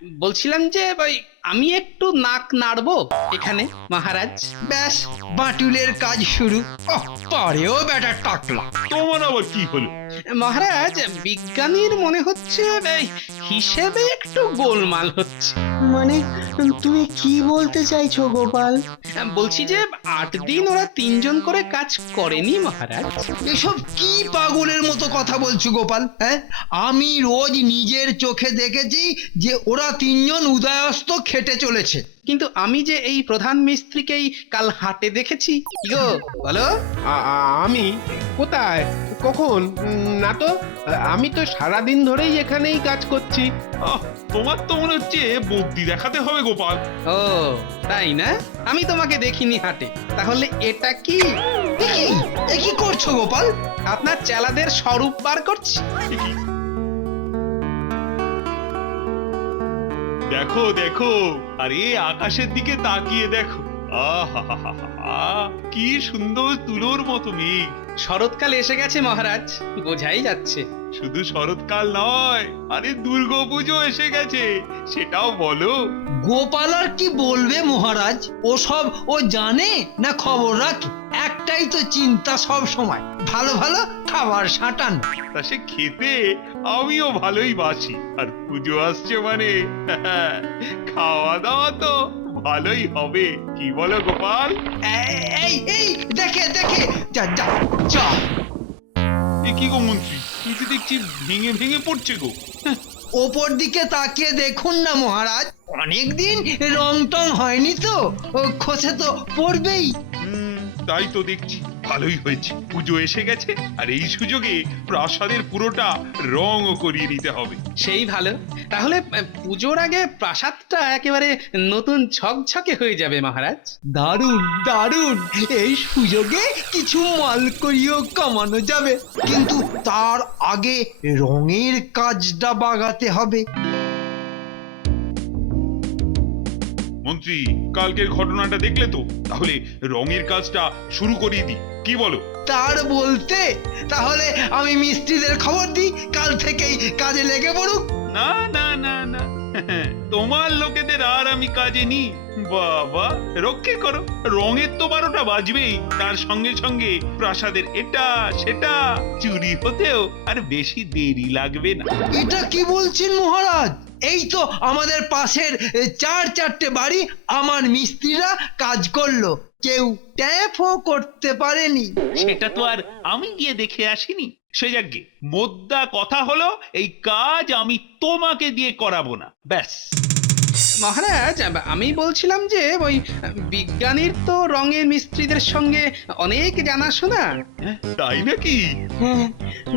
বলছিলাম যে ওই আমি একটু নাক নাড়বো এখানে মহারাজ। ব্যাস, বাটুলের কাজ শুরু। পারেও বেটা টাকলা। তোমার আবার কি হলো? মহারাজ, বিজ্ঞানীর মনে হচ্ছে এই হিসেবে একটু গোলমাল হচ্ছে। মানে তুমি কি বলতে চাইছো গোপাল? বলছি যে 8 দিন ওরা 3জন করে কাজ করেনি মহারাজ। এসব কি পাগলের মতো কথা বলছো গোপাল? হ্যাঁ, আমি রোজ নিজের চোখে দেখেছি যে ওরা 3জন উদয়স্ত খেটে চলেছে। কিন্তু আমি যে এই প্রধান মিস্ত্রিকেই কাল হাটে দেখেছি। কি গো বলো? আমি কোথায়, কখন? না তো, আমি তো সারাদিন ধরেই এখানেই কাজ করছি। তোমার তো মনে হচ্ছে বুদ্ধি দেখাতে হবে গোপাল। ও তাই না? আমি তোমাকে দেখিনি হাটে। তাহলে এটা কি? এ কি করছো গোপাল? আপনার চেলাদের স্বরূপ বার করছি। এ কি? দেখো দেখো, আরে আকাশের দিকে তাকিয়ে দেখো। আহা, কি সুন্দর তুলোর মতো মেঘ। শরৎকাল এসে গেছে মহারাজ, বোঝাই যাচ্ছে। শুধু শরৎকাল নয়, আরে দুর্গাপুজো এসে গেছে, সেটাও বলো। গোপাল আর কি বলবে মহারাজ? ও সব ও জানে না খবর রাখে? একটাই তো চিন্তা সব সময়, ভালো ভালো খাবার সাঁটানো। তা সে খেতে আমিও ভালোই বাসি, আর পুজো আসছে মানে খাওয়া দাওয়া তো ভালোই হবে, কি বলো গোপাল? এই দেখে দেখে, যা যা যা। এ কি গো মন্ত্রী, তুই তো দেখছি ভেঙে ভেঙে পড়ছে গো। ওপর দিকে তাকিয়ে দেখুন না মহারাজ, অনেকদিন রং টং হয়নি তো, ও খসে তো পড়বেই। তাই তো দেখছি, ভালোই হয়েছে, পুজো এসে গেছে, আর এই সুযোগে প্রাসাদের পুরোটা রঙও করিয়ে নিতে হবে। সেই ভালো। তাহলে পুজোর আগে প্রাসাদটা একেবারে নতুন ঝকঝকে হয়ে যাবে মহারাজ। দারুণ দারুণ, এই সুযোগে কিছু মাল করিও কামানো যাবে, কিন্তু তার আগে রঙের কাজটা বাগাতে হবে। মন্ত্রী, কালকের ঘটনাটা দেখলে তো? তাহলে রঙের কাজটা শুরু করিয়ে দিই, কি বলো? তার বলতে, তাহলে আমি মিস্ত্রিদের খবর দিই, কাল থেকেই কাজে লেগে পড়ুক। না না না না, তোমার লোকেদের আর আমি কাজে নি। বাবা, রক্ষে করো, রঙের তো 12টা বাজবেই, তার সঙ্গে সঙ্গে প্রাসাদের এটা সেটা চুরি হতেও আর বেশি দেরি লাগবে না। এটা কি বলছেন মহারাজ? এই তো আমাদের পাশের 4-4টে বাড়ি আমার মিস্ত্রিরা কাজ করলো, কেউ ট্যাপও করতে পারেনি। সেটা তো আর আমি গিয়ে দেখে আসিনি। সে যাকে মোদ্দা কথা হলো, এই কাজ আমি তোমাকে দিয়ে করাবো না, ব্যাস। মহারাজ, আমি বলছিলাম যে ওই বিজ্ঞানীর তো রঙের মিস্ত্রিদের সঙ্গে অনেক জানাশোনা। তাই নাকি? হ্যাঁ,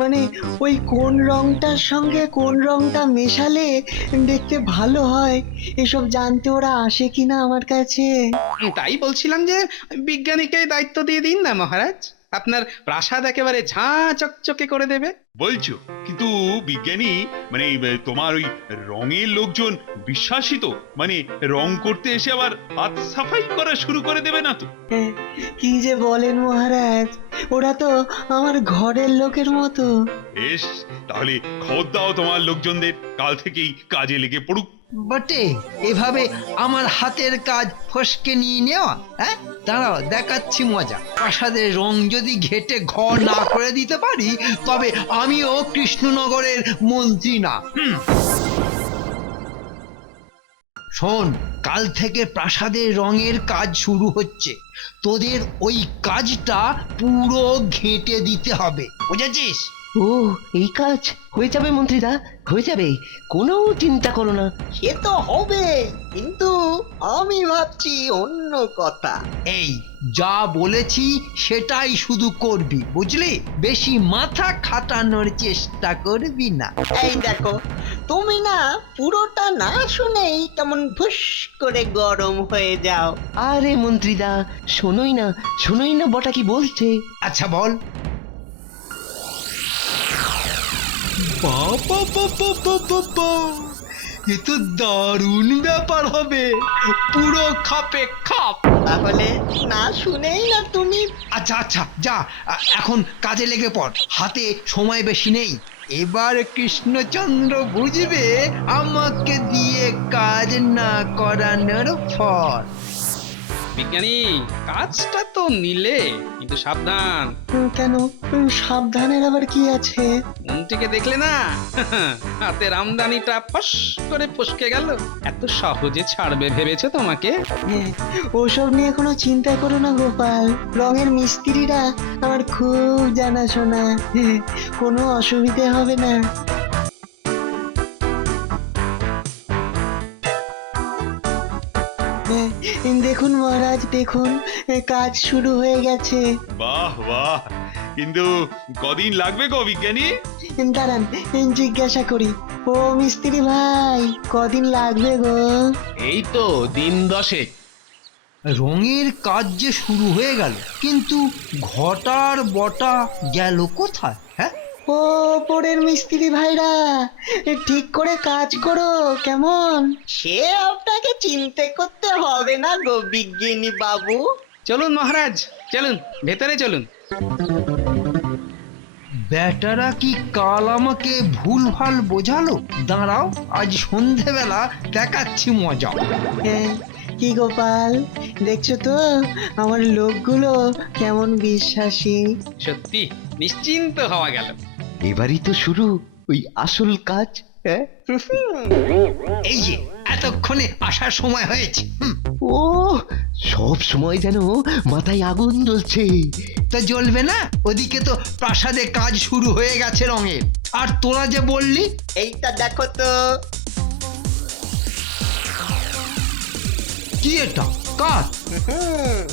মানে ওই কোন রংটার সঙ্গে কোন রংটা মেশালে দেখতে ভালো হয় এসব জানতে ওরা আসে কিনা আমার কাছে। তাই বলছিলাম যে বিজ্ঞানীকে দায়িত্ব দিয়ে দিন না মহারাজ, আপনার প্রাসাদ একেবারে ঝাঁ চকচকে করে দেবে। বলছো, কিন্তু বিজ্ঞানী মানে তোমার ওই রঙের লোকজন বিশ্বাসী তো? মানে রং করতে এসে আবার হাত সাফাই করা শুরু করে দেবে না তো? হ্যাঁ, কি যে বলেন মহারাজ, ওরা তো আমার ঘরের লোকের মতো। বেশ, তাহলে খবর দাও তোমার লোকজনদের, কাল থেকেই কাজে লেগে পড়ুক। বটে, এভাবে আমার হাতের কাজ ফসকে নিয়ে নেওয়া? হ্যাঁ, দাঁড়াও দেখাচ্ছি মজা। প্রাসাদের রং যদি ঘেটে ঘর না করে দিতে পারি, তবে আমিও কৃষ্ণনগরের মন্ত্রী না। শোন, কাল থেকে প্রাসাদের রঙের কাজ শুরু হচ্ছে, তোদের ওই কাজটা পুরো ঘেঁটে দিতে হবে, বুঝেছিস? ও, এই কাজ হয়ে যাবে মন্ত্রীদা, হয়ে যাবে, কোনো চিন্তা করো না। সে তো হবে, কিন্তু আমি ভাবছি অন্য কথা। এই যা বলেছি সেটাই শুধু করবি, বুঝলি? বেশি মাথা খাটানোর চেষ্টা করবি না। এই দেখো, তুমি না পুরোটা না শুনেই কেমন ফুস করে গরম হয়ে যাও। আরে মন্ত্রীদা, শোনোই না বটা কি বলছে। আচ্ছা বল। বাবা বাবা বাবা বা, এ তো দারুণ ব্যাপার হবে, পুরো খাপে খাপ। তাহলে না শুনেই না তুমি। আচ্ছা আচ্ছা, যা এখন কাজে লেগে পড়, হাতে সময় বেশি নেই। এবার কৃষ্ণচন্দ্র বুঝবে আমাকে দিয়ে দিয়ে কাজ না করানোর ফল। বিজ্ঞানী, কাজটা তো নিলে, কিন্তু সাবধান। কেন? সাবধানের আবার কি আছে? মন্ত্রীকে দেখলে না, হাতের আমদানিটা ফস করে ফসকে গেল। এত সহজে ছাড়বে ভেবেছে তোমাকে? হ্যাঁ, ওসব নিয়ে কোনো চিন্তা করো না গোপাল, রঙের মিস্ত্রিরা আমার খুব জানাশোনা। কোনো অসুবিধে হবে না। দেখুন মহারাজ, দেখুন কাজ শুরু হয়ে গেছে। বাহ বাহ, কিন্তু কদিন লাগবে গো বিজ্ঞানী? দাঁড়ান, জিজ্ঞাসা করি। ও মিস্ত্রি ভাই, কদিন লাগবে গো? এই তো দিন 10। রঙের কাজ যে শুরু হয়ে গেল, কিন্তু ঘটার বটা গেল কোথায়? হ্যাঁ, ও ওপরের মিস্ত্রি ভাইরা, ঠিক করে কাজ করো কেমন? সে আপনাকে চিন্তা করতে হবে না গো বিজ্ঞানী বাবু। চলুন মহারাজ, চলুন ভেতরে চলুন। ব্যাটারা কি কাল আমাকে ভুলভাল বোঝালো? দাঁড়াও, আজ সন্ধেবেলা দেখাচ্ছি মজা। কি গোপাল, দেখছো তো আমার লোকগুলো কেমন বিশ্বাসী? সত্যি নিশ্চিন্ত হওয়া গেল। এবারই তো শুরু ওই আসল কাজ। হ্যাঁ, এই যে এতক্ষণে আসার সময় হয়েছে। ও সব সময় যেন মাথায় আগুন জ্বলছে। তা জ্বলবে না? ওদিকে তো প্রাসাদে কাজ শুরু হয়ে গেছে রঙের। আর তোরা যে বললি, এইটা দেখো তো। কি এটা? কাজ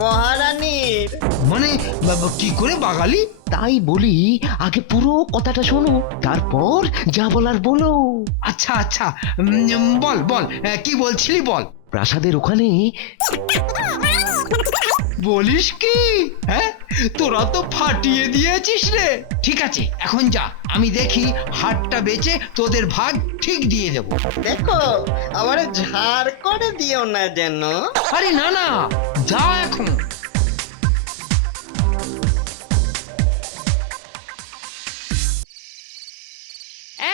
মহারানীর। মানে কি করে বাগালি? তাই বলি আগে পুরো কথাটা শোনো, তারপর যা বলার বলো। আচ্ছা আচ্ছা, বল বল, কি বলছিলি বল। প্রাসাদের ওখানে বলিস কি? হ্যাঁ, তোরা তো ফাটিয়ে দিয়েছিস রে। ঠিক আছে, এখন যা, আমি দেখি হাটটা বেচে তোদের ভাগ ঠিক দিয়ে দেবো। দেখো আবার ঝাড় করে দিও না যেন। আরে না না, যা এখন।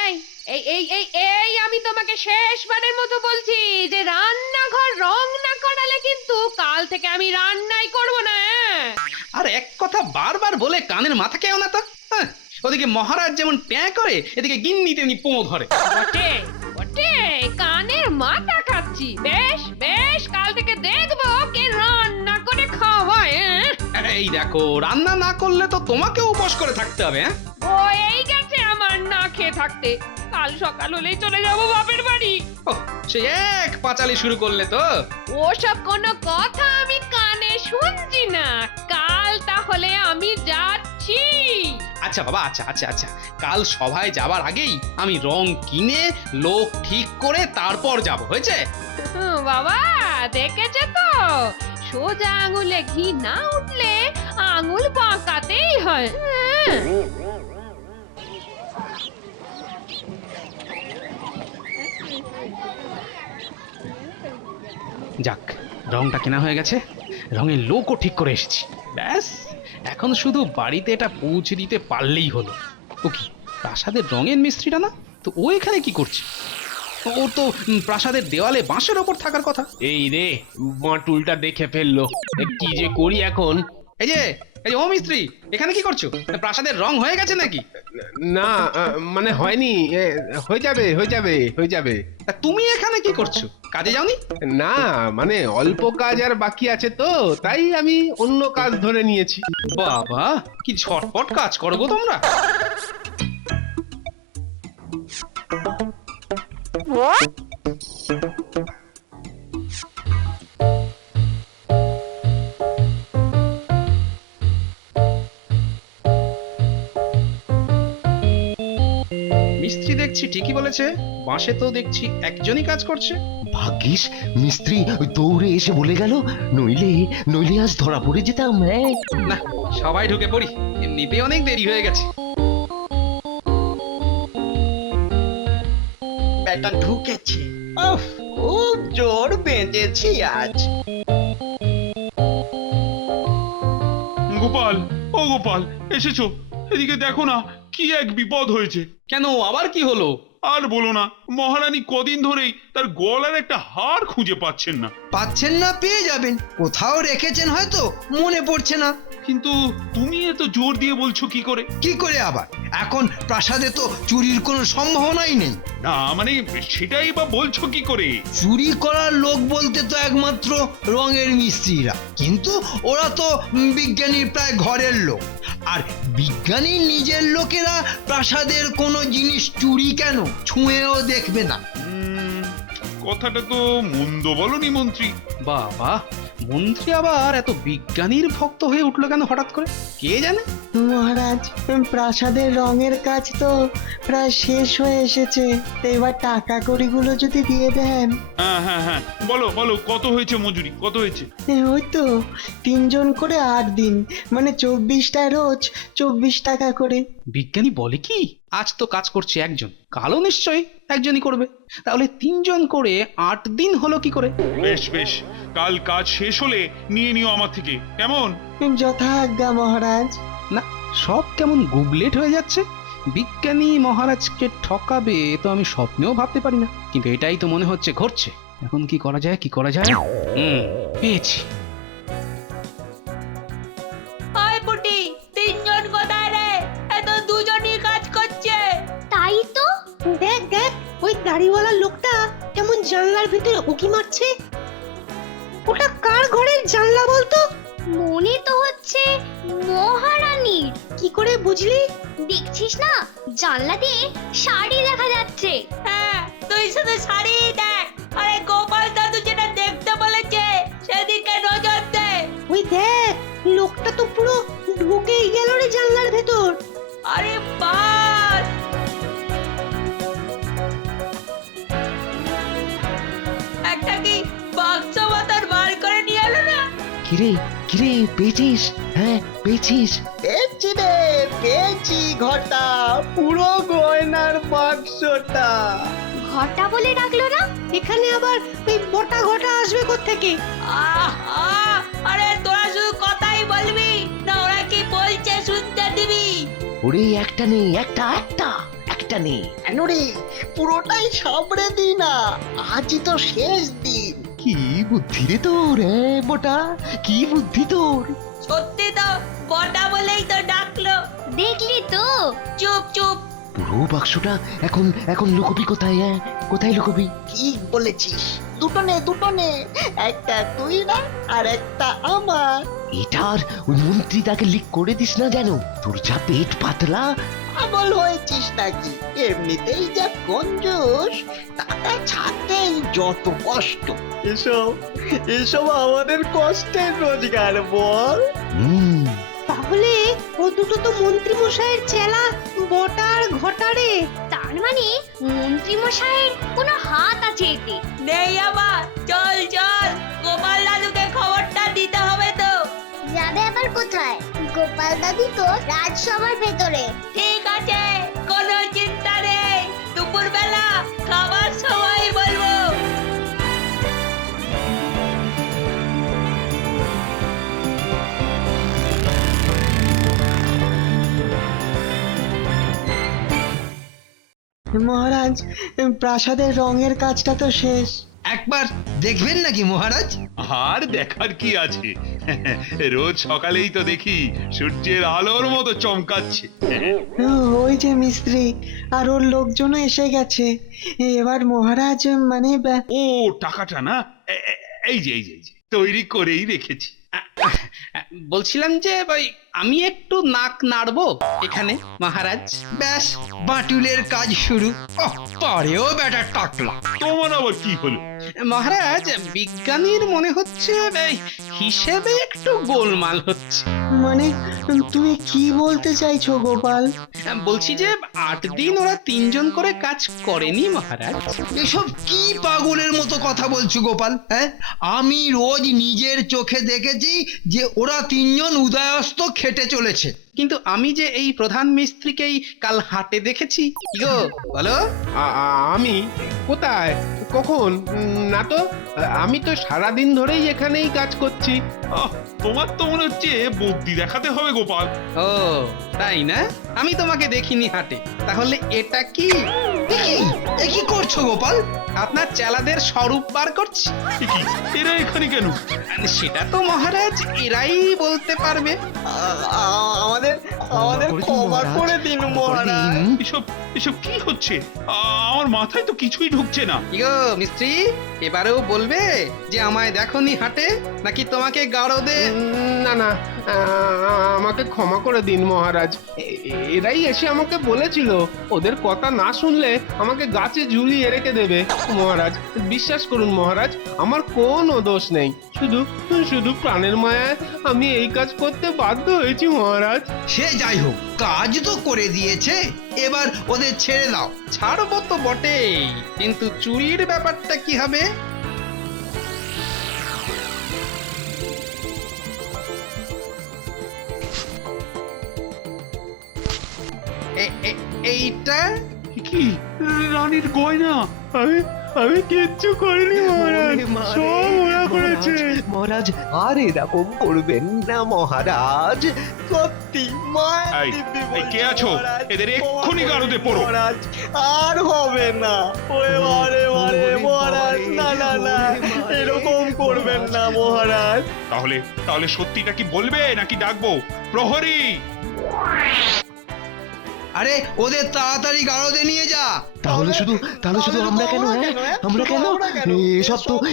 এই এই এই এই এই আমি তোমাকে শেষবারের মতো বলছি যে রান্নাঘর রং না করালে কিন্তু কাল থেকে আমি রান্নাই করব না। আর এক কথা বারবার বলে কানের মাথা কেউ না তো। হ্যাঁ, ওদিকে মহারাজ যেমন প্যাঁ করে, এদিকে গিন্নি তেমনি পো ধরে। বটে বটে, কানের মাথা খাচ্ছি। বেশ বেশ, কাল থেকে দেখবো কে রান্না করে খাওয়ায়। এই দেখো, রান্না না করলে তো তোমাকে উপোস করে থাকতে হবে। হ্যাঁ, ও এই গেছে আমার না খেয়ে থাকতে। কাল সকাল হলেই চলে যাব বাপের বাড়ি। ওহ, সে এক পাঁচালি শুরু করলে তো। ওসব কোনো কথা আমি কানে শুনছি না। কাল তাহলে আমি যাচ্ছি। আচ্ছা বাবা, আচ্ছা আচ্ছা আচ্ছা, কাল সভায় যাবার আগেই আমি রং কিনে লোক ঠিক করে তারপর যাব, হয়েছে? বাবা দেখেছে তো, সোজা আঙুলে ঘি না উঠলে আঙুল বাঁকাতেই হয়। যাক, রংটা কেনা হয়ে গেছে, রঙের লোকও ঠিক করে এসেছি। ব্যাস, এখন শুধু বাড়িতে এটা পৌঁছে দিতে পারলেই হলো। ও কি প্রাসাদের রঙের মিস্ত্রিটা না? তো ও এখানে কি করছে? ও তো প্রাসাদের দেওয়ালে বাঁশের ওপর থাকার কথা। এই রে, বাঁটুলটা দেখে ফেললো। কি যে করি এখন। এই যে ও মিস্ত্রি, এখানে কি করছো? প্রাসাদের রং হয়ে গেছে নাকি? না, মানে হয়নি। হয়ে যাবে হয়ে যাবে হয়ে যাবে। তা তুমি এখানে কি করছো? কাজে যাওনি? না, মানে অল্প কাজ আর বাকি আছে তো, তাই আমি অন্য কাজ ধরে নিয়েছি। বাবা, কি ঝটপট কাজ করো গো তোমরা। মিস্ত্রি দেখছি ঠিকই বলেছে, বাঁশে তো দেখছি একজনই কাজ করছে। ভাগ্যিস মিস্ত্রি ওই দৌড়ে এসে বলে গেল, নইলে নইলে আজ ধরা পড়ে যেতাম। হ্যাঁ, না, সবাই ঢুকে পড়ি, এমনিতেই অনেক দেরি হয়ে গেছে। বেটা ঢুকেছে। উফ, খুব জোর বেঁধেছি আজ। গোপাল, ও গোপাল, এসেছো? এদিকে দেখো না, কি এক বিপদ হয়েছে। কেন, আবার কি হলো? আর বলো না, মহারানী কদিন ধরেই তার গলার একটা হার খুঁজে পাচ্ছেন না। পাচ্ছেন না, পেয়ে যাবেন। কোথাও রেখেছেন হয়তো, মনে পড়ছে না। কিন্তু তুমি এত জোর দিয়ে বলছো কি করে? কি করে আবার? এখন প্রাসাদে তো চুরির কোনো সম্ভাবনাই নেই। না মানে সেটাই বা বলছো কি করে? চুরি করার লোক বলতে তো একমাত্র রঙের মিস্ত্রিরা, কিন্তু ওরা তো বিজ্ঞানীর প্রায় ঘরের লোক। আর বিজ্ঞানীর নিজের লোকেরা প্রাসাদের কোনো জিনিস চুরি কেন, ছুঁয়েও দেখবে না। কথাটা তো মন্দ বলনি মন্ত্রী। বাবা, মন্ত্রী আবার এত বিজ্ঞানীর ভক্ত হয়ে উঠলো কেন হঠাৎ করে, কে জানে? মহারাজ, প্রাসাদের রঙের কাজ তো প্রায় শেষ হয়ে এসেছে। এবার টাকা কড়িগুলো যদি দিয়ে দেন। হ্যাঁ হ্যাঁ হ্যাঁ, বলো বলো, কত হয়েছে মজুরি, কত হয়েছে? ওই তো 3 জন করে 8 দিন, মানে 24টা রোজ 24 টাকা করে। বিজ্ঞানী বলে কি? আজ তো কাজ করছে একজন, কালও নিশ্চয়ই একজনই করবে। তাহলে 3 জন করে 8 দিন হলো কি করে? বেশ বেশ, কাল কাজ শেষ হলে নিয়ে নিও আমার থেকে, কেমন? যথা আজ্ঞা মহারাজ। না, সব কেমন গুবলেট হয়ে যাচ্ছে। বিজ্ঞানী মহারাজকে ঠকাবে তো আমি স্বপ্নেও ভাবতে পারি না, কিন্তু এটাই তো মনে হচ্ছে ঘটছে। এখন কি করা যায়, কি করা যায়? পেয়েছি। ওই পুটি, 3 জন কোথায় রে? এত 2 জনই কাজ করছে। তাই তো। দেখ দেখ, ওই দাড়িওয়ালা লোকটা কেমন জানলার ভিতরে উকি মারছে। ওটা কার ঘরের জানলা বলতো? মনে তো হচ্ছে মহারানীর। কি করে বুঝলি? দেখছিস না, জানলা দিয়ে শাড়ি দেখা যাচ্ছে। হ্যাঁ, তুই শুধু শাড়ি দেখ। আরে গোপাল দাদু যেটা দেখতে বলেছে সেদিকে নজর দে। ওই দেখ, লোকটা তো পুরো ঢুকেই গেল রে জানলার ভেতর। আরে বাস, একটা কি বাক্স মতন বার করে নিয়ে এলো না? কিরে কিরে, পেয়েছিস? হ্যাঁ পেয়েছিস? পেয়েছি রে, পেয়েছি ঘরটা, পুরো গয়নার বাক্সটা। ঘরটা বলে ডাকলো না? এখানে আবার ওই মোটা ঘটা আসবে কোত্থেকে? আরে তোরা শুধু কথাই বলবি না, ওরা কি বলছে শুনতে দিবি? ওরে একটা নেই, একটা নেই। কেন রে, পুরোটাই সাবড়ে দি না, আজই তো শেষ দিন। কি বুদ্ধি রে তোর, মোটা, কি বুদ্ধি তোর। সত্যি তো, বটা বলেই তো ডাকলো। দেখলি তো? চুপ চুপ। পুরো বাক্সটা এখন লুকোবি কোথায়? কোথায় লুকোবি? ঠিক বলেছিস, দুটো নে, একটা তুই না আর একটা আমার। এটার ওই মন্ত্রী তাকে লিক করে দিস না যেন, তোর যা পেট পাতলা। পাগল হয়েছিস নাকি? এমনিতেই যা কঞ্জুস, টাকা ছাড়তেই যত কষ্ট। এসব আমাদের কষ্টের রোজগার বল। তাহলে ও দুটো তো মন্ত্রী মশাইয়ের চেলা, বটার ঘটারে। তার মানে মন্ত্রী মশাইয়ের কোনো হাত আছে এতে? নেই আবার। চল চল, গোপাল দাদুকে খবরটা দিতে হবে তো। যাবে আবার কোথায়? গোপাল দাদু তো রাজসভার ভেতরে। ঠিক আছে, কোনো চিন্তা নেই, দুপুরবেলা খাবার সময় বলবো। মহারাজ, প্রাসাদের রঙের কাজটা তো শেষ। একবার দেখবেন নাকি মহারাজ? আর দেখার কি আছে? রোজ সকালেই তো দেখি সূর্যের আলোর মতো চমকাচ্ছে। ওই যে মিস্ত্রি আর ওর লোকজনও এসে গেছে। এবার মহারাজ মানে ও টাকাটা না, এই যে তৈরি করেই রেখেছি। বলছিলাম যে ভাই, আমি একটু নাক নাড়বো এখানে মহারাজ। ব্যাস, বাটুলের কাজ শুরু। পরেও বেটা টাকলা। তোমার আবার কি হলো? মহারাজ, বিজ্ঞানীর মনে হচ্ছে এই হিসেবে একটু গোলমাল হচ্ছে। মানে তুমি কি বলতে চাইছো গোপাল? বলছি যে 8 দিন ওরা 3 জন করে কাজ করেনি মহারাজ। এসব কি পাগলের মতো কথা বলছো গোপাল? হ্যাঁ, আমি রোজ নিজের চোখে দেখেছি যে ওরা 3 জন উদয়াস্ত খেটে চলেছে। কিন্তু আমি যে এই প্রধান মিস্ত্রিকেই কাল হাটে দেখেছি। কি গো বলো? আমি কোথায় কখন না তো আমি তো সারাদিন ধরেই এখানেই কাজ করছি। আহ, তোমার তো মনে হচ্ছে বুদ্ধি দেখাতে হবে গোপাল। ও তাই না? আমি তোমাকে দেখিনি হাটে। তাহলে এটা কি? এ কি করছো গোপাল? আপনার চেলাদের স্বরূপ বার করছি। এ কি, এরা এখানে কেন? সেটা তো মহারাজ এরাই বলতে পারবে। আমাদের আমাদের ক্ষমা করে দিন মহারাজ। এসব এসব কি হচ্ছে? আমার মাথায় তো কিছুই ঢুকছে না। কি গো মিস্ত্রি, এবারেও বলবে যে আমায় দেখনি হাটে, নাকি তোমাকে গারদে? না না, আমাকে ক্ষমা করে দিন মহারাজ। এরাই এসে আমাকে বলেছিল ওদের কথা না শুনলে আমাকে গাছে ঝুলিয়ে রেখে দেবে। মহারাজ বিশ্বাস করুন মহারাজ, আমার কোনো দোষ নেই, শুধু শুধু প্রাণের মায়ায় আমি এই কাজ করতে বাধ্য হয়েছি মহারাজ। সে যাই হোক, কাজ তো করে দিয়েছে, এবার ওদের ছেড়ে দাও। ছাড়বো তো বটেই, কিন্তু চুরির ব্যাপারটা কি হবে? এইটা এ কি, রানীর গয়না? আমি আমি কিচ্ছু করিনি মহারাজ, সব ওরা করেছে। মহারাজ আর এরকম করবেন না মহারাজ। সত্যি মায়ের এই, দিব্যি এই বলছি কে আছো? মহারাজ, এদের ক্ষমা এক্ষুনি করে গারদে দিন পোড়ো। মহারাজ, আর হবে না। ওরে বারে বারে মহারাজ, না না না, এরকম করবেন না মহারাজ। তাহলে তাহলে সত্যিটা কি বলবে নাকি ডাকবো প্রহরী? আরে ওদের তাড়াতাড়ি গারদে নিয়ে যা। তাহলে শুধু আমরা কেন? হ্যাঁ আমরা কেন?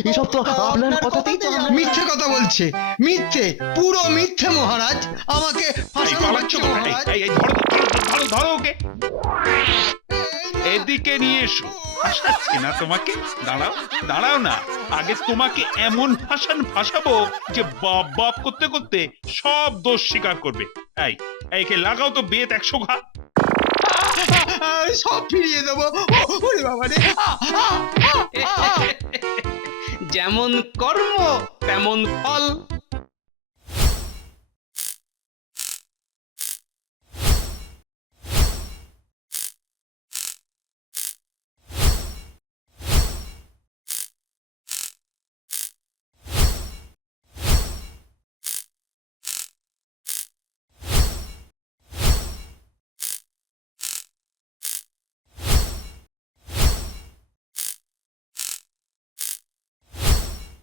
এসব তো আপনার কথাতেই তো আমরা- মিথ্যে কথা বলছে, মিথ্যে, পুরো মিথ্যে মহারাজ। আমাকে এই ফাঁসানো পালাচ্ছ হচ্ছে কোথায়? মহারাজ। এই, এই, ধরো ধরো ধরো ধরো ওকে, এদিকে নিয়ে এসো। ফাঁসাচ্ছি না তোমাকে, দাঁড়াও দাঁড়াও না, আগে তোমাকে এমন ফাঁসাবো যে বাপ বাপ করতে করতে সব দোষ স্বীকার করবে। এই এইকে লাগাও তো বেত 100 ঘা। সব ফিরিয়ে দেবো। ওরে বাবা রে, যেমন কর্ম তেমন ফল।